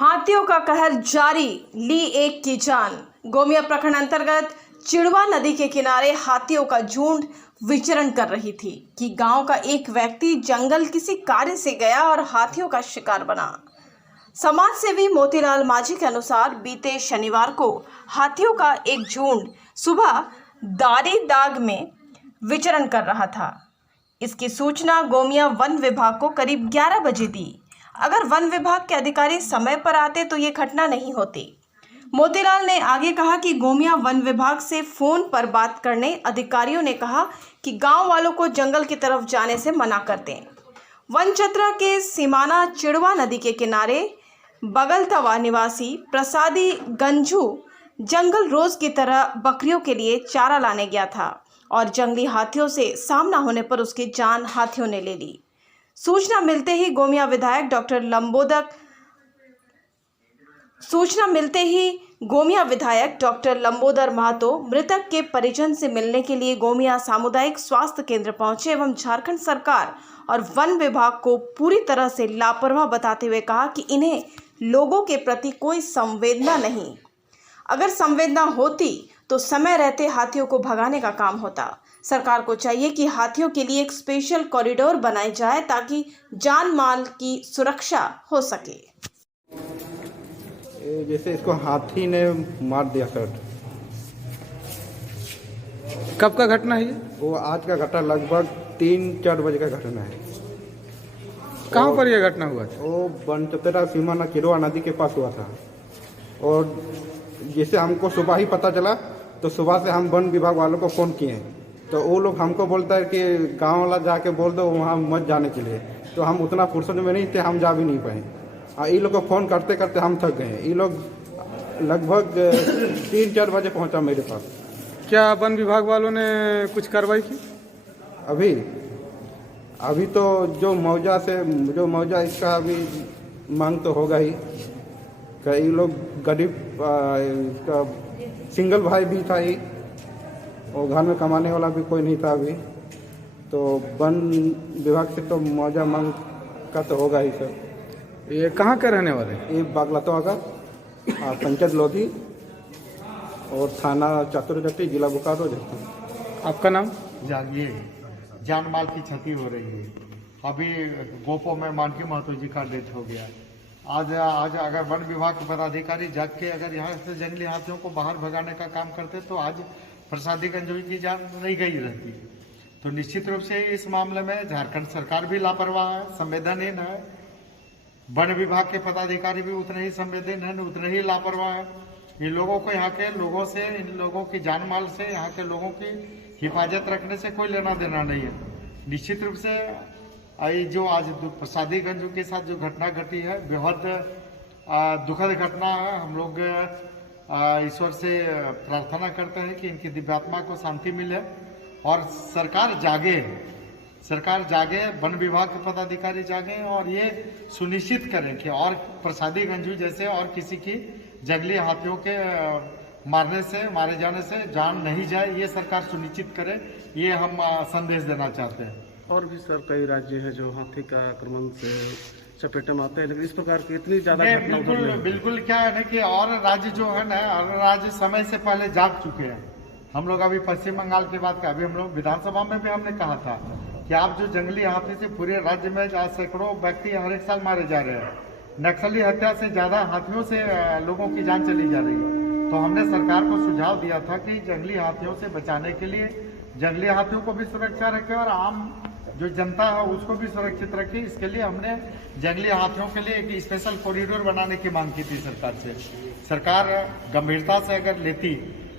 हाथियों का कहर जारी, ली एक की जान। गोमिया प्रखंड अंतर्गत चिड़वा नदी के किनारे हाथियों का झुंड विचरण कर रही थी कि गांव का एक व्यक्ति जंगल किसी कार्य से गया और हाथियों का शिकार बना। समाज सेवी मोतीलाल माझी के अनुसार बीते शनिवार को हाथियों का एक झुंड सुबह दारी दाग में विचरण कर रहा था। इसकी सूचना गोमिया वन विभाग को करीब 11 बजे दी। अगर वन विभाग के अधिकारी समय पर आते तो ये घटना नहीं होती। मोतीलाल ने आगे कहा कि गोमिया वन विभाग से फोन पर बात करने अधिकारियों ने कहा कि गांव वालों को जंगल की तरफ जाने से मना कर दें। वन चतरा के सीमाना चिड़वा नदी के किनारे बगलतवा निवासी प्रसादी गंजू जंगल रोज की तरह बकरियों के लिए चारा लाने गया था और जंगली हाथियों से सामना होने पर उसकी जान हाथियों ने ले ली। सूचना मिलते ही गोमिया विधायक डॉक्टर लंबोदर महतो मृतक के परिजन से मिलने के लिए गोमिया सामुदायिक स्वास्थ्य केंद्र पहुंचे एवं झारखंड सरकार और वन विभाग को पूरी तरह से लापरवाह बताते हुए कहा कि इन्हें लोगों के प्रति कोई संवेदना नहीं। अगर संवेदना होती तो समय रहते हाथियों को भगाने का काम होता। सरकार को चाहिए कि हाथियों के लिए एक स्पेशल कॉरिडोर बनाई जाए ताकि जान माल की सुरक्षा हो सके। जैसे इसको हाथी ने मार दिया सर। कब का घटना है ये? वो आज का घटना लगभग 3-4 बजे का घटना है। कहाँ पर यह घटना हुआ था? वो बनचतरा सीमाना चिड़वा नदी के पास हुआ था और जैसे हमको सुबह ही पता चला तो सुबह से हम वन विभाग वालों को फ़ोन किए हैं तो वो लोग हमको बोलता है कि गांव वाला जाके बोल दो वहाँ मत जाने के लिए। तो हम उतना फुर्सत में नहीं थे, हम जा भी नहीं पाए। ये लोग को फ़ोन करते करते हम थक गए। ये लोग लगभग 3-4 बजे पहुँचा मेरे पास। क्या वन विभाग वालों ने कुछ कार्रवाई की? अभी तो जो मौजा इसका अभी मांग तो होगा ही। कई लोग गरीब इसका सिंगल भाई भी था ही और घर में कमाने वाला भी कोई नहीं था अभी। तो वन विभाग से तो मौजा मांग का तो होगा ही सर। ये कहाँ के रहने वाले? ये बागलातवा का पंचायत लोधी और थाना चातुर्जटी, जिला बोकारो जैसे। आपका नाम? जानिए, जान माल की क्षति हो रही है। अभी गोपो में मानकी महतो जी का डेथ हो गया। आज अगर वन विभाग के पदाधिकारी जाग के अगर यहाँ से जंगली हाथियों को बाहर भगाने का काम करते तो आज प्रसादी गंजू की जान नहीं गई रहती। तो निश्चित रूप से इस मामले में झारखंड सरकार भी लापरवाह है, संवेदनहीन है। वन विभाग के पदाधिकारी भी उतने ही संवेदनहीन है, उतने ही लापरवाह है। इन लोगों को यहाँ के लोगों से, इन लोगों की जान माल से, यहाँ के लोगों की हिफाजत रखने से कोई लेना देना नहीं है। निश्चित रूप से जो आज प्रसादी गंजू के साथ जो घटना घटी है बेहद दुखद घटना है। हम लोग ईश्वर से प्रार्थना करते हैं कि इनकी दिव्यात्मा को शांति मिले और सरकार जागे, वन विभाग के पदाधिकारी जागे और ये सुनिश्चित करें कि और प्रसादी गंजू जैसे और किसी की जंगली हाथियों के मारे जाने से जान नहीं जाए, ये सरकार सुनिश्चित करे। ये हम संदेश देना चाहते हैं। और भी सर कई राज्य है जो हाथी का आक्रमण से चपेटे में आते हैं, लेकिन इस प्रकार की इतनी ज्यादा घटना बिल्कुल क्या है ना कि और राज्य जो है ना, और राज्य समय से पहले जाग चुके हैं। हम लोग अभी पश्चिम बंगाल की बात कर, अभी हम लोग विधानसभा में भी हमने कहा था कि आप जो जंगली हाथी से पूरे राज्य में सैकड़ों व्यक्ति हर एक साल मारे जा रहे हैं। नक्सली हत्या से ज्यादा हाथियों से लोगों की जान चली जा रही है। तो हमने सरकार को सुझाव दिया था कि जंगली हाथियों से बचाने के लिए जंगली हाथियों को भी सुरक्षा रखे और आम जो जनता है उसको भी सुरक्षित रखे। इसके लिए हमने जंगली हाथियों के लिए एक स्पेशल कॉरिडोर बनाने की मांग की थी सरकार से। सरकार गंभीरता से अगर लेती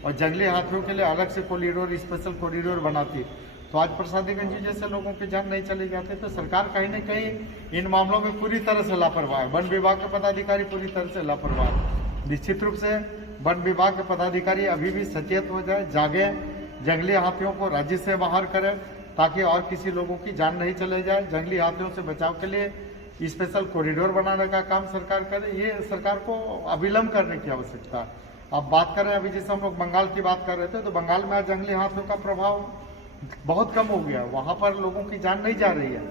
और जंगली हाथियों के लिए अलग से कॉरिडोर, स्पेशल कॉरिडोर बनाती तो आज प्रसादी गंजू जैसे लोगों की जान नहीं चली जाती। तो सरकार कहीं न कहीं इन मामलों में पूरी तरह से लापरवाह है। वन विभाग के पदाधिकारी पूरी तरह से लापरवाह है। निश्चित रूप से वन विभाग के पदाधिकारी अभी भी सचेत हो जाए, जागे, जंगली हाथियों को राज्य से बाहर करें ताकि और किसी लोगों की जान नहीं चले जाए। जंगली हाथियों से बचाव के लिए स्पेशल कॉरिडोर बनाने का काम सरकार करे। ये सरकार को अविलंब करने की आवश्यकता है। अब बात करें, अभी जैसे हम लोग बंगाल की बात कर रहे थे तो बंगाल में आज जंगली हाथियों का प्रभाव बहुत कम हो गया। वहाँ पर लोगों की जान नहीं जा रही है,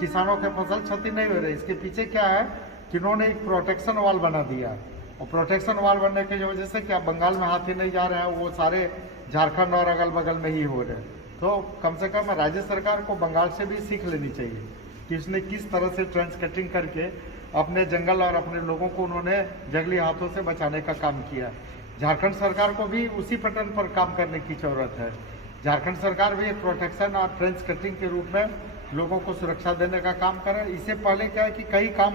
किसानों के फसल क्षति नहीं हो रही। इसके पीछे क्या है कि इन्होंने एक प्रोटेक्शन वॉल बना दिया है। और प्रोटेक्शन वॉल बनने की वजह से क्या बंगाल में हाथी नहीं जा रहे हैं, वो सारे झारखंड और अगल बगल में ही हो रहे हैं। तो कम से कम राज्य सरकार को बंगाल से भी सीख लेनी चाहिए कि उसने किस तरह से ट्रेंच कटिंग करके अपने जंगल और अपने लोगों को उन्होंने जंगली हाथों से बचाने का काम किया। झारखंड सरकार को भी उसी पैटर्न पर काम करने की जरूरत है। झारखंड सरकार भी प्रोटेक्शन और ट्रेंच कटिंग के रूप में लोगों को सुरक्षा देने का काम करे। इससे पहले क्या है कि कई काम